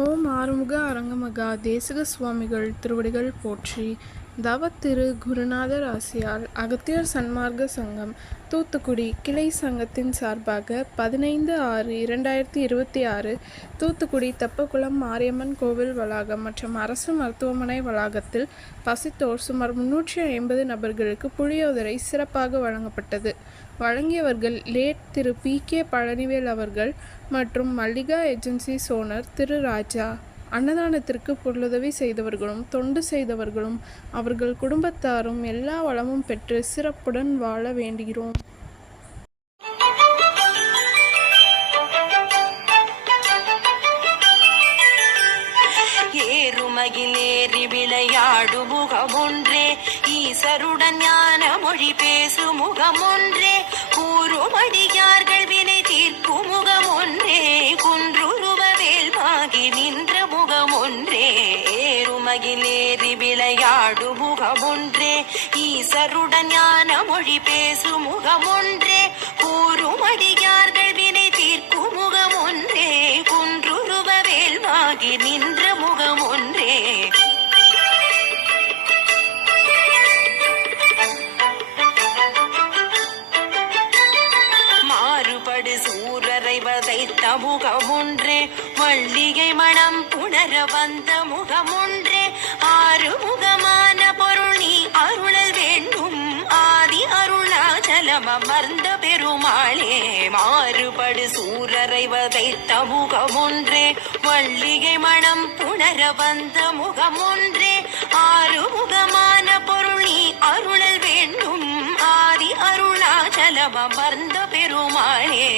ஓம் ஆறுமுக அரங்கமகா தேசிக சுவாமிகள் திருவடிகள் போற்றி. தவத்திரு குருநாதர் ஆசியால் அகத்தியர் சன்மார்க்க சங்கம் தூத்துக்குடி கிளை சங்கத்தின் சார்பாக 15/6/2026 தூத்துக்குடி தெப்பக்குளம் மாரியம்மன் கோவில் வளாகம் மற்றும் அரசு மருத்துவமனை வளாகத்தில் பசித்தோர் சுமார் 350 நபர்களுக்கு புளியோதரை சிறப்பாக வழங்கப்பட்டது. வழங்கியவர்கள் லேட் திரு PK பழனிவேல் அவர்கள் மற்றும் மல்லிகா ஏஜென்சிஸ் ஓனர் திரு ராஜா. அன்னதானத்திற்கு பொருளுதவி செய்தவர்களும் தொண்டு செய்தவர்களும் அவர்கள் குடும்பத்தாரும் எல்லா வளமும் பெற்று சிறப்புடன் வாழ வேண்டுகிறோம். ஏறுமகிலேறி விளையாடு முகமொன்றே, ஈசருடன் ஞான மொழி பேசு முகமொன்றே, கூறுமடியார்கள் வினை தீர்க்கும் முகமொன்றே, குன்றுருவ வேல்வாகி நின்ற முகமொன்றே. ஏறுமகிலேறி விளையாடு முகமொன்றே, ஈசருடன் ஞான மொழி பேசு முகமொன்றே, கூறுமடியார்கள் வினை தீர்க்கும் முகமொன்றே, குன்றுருவ வேல்வாகி நின்ற முகமொன்றே. மாறுபடு சூரரை வதைத்த முகமொன்றே, வள்ளிகை மனம் புணர வந்த முகமொன்றே, ஆறுமுகமான பொருள் நீ அருளல் வேண்டும், ஆதி அருணாச்சலம் அமர்ந்த பெருமாளே. மாறுபடு சூரரை வதைத்த முகமொன்றே, வள்ளிகை மனம் புணர வந்த முகமொன்றே, ஆறுமுகமான பொருள் நீ அருளல் வேண்டும், ஆதி அருணாச்சலம் அமர்ந்த பெருமாளே.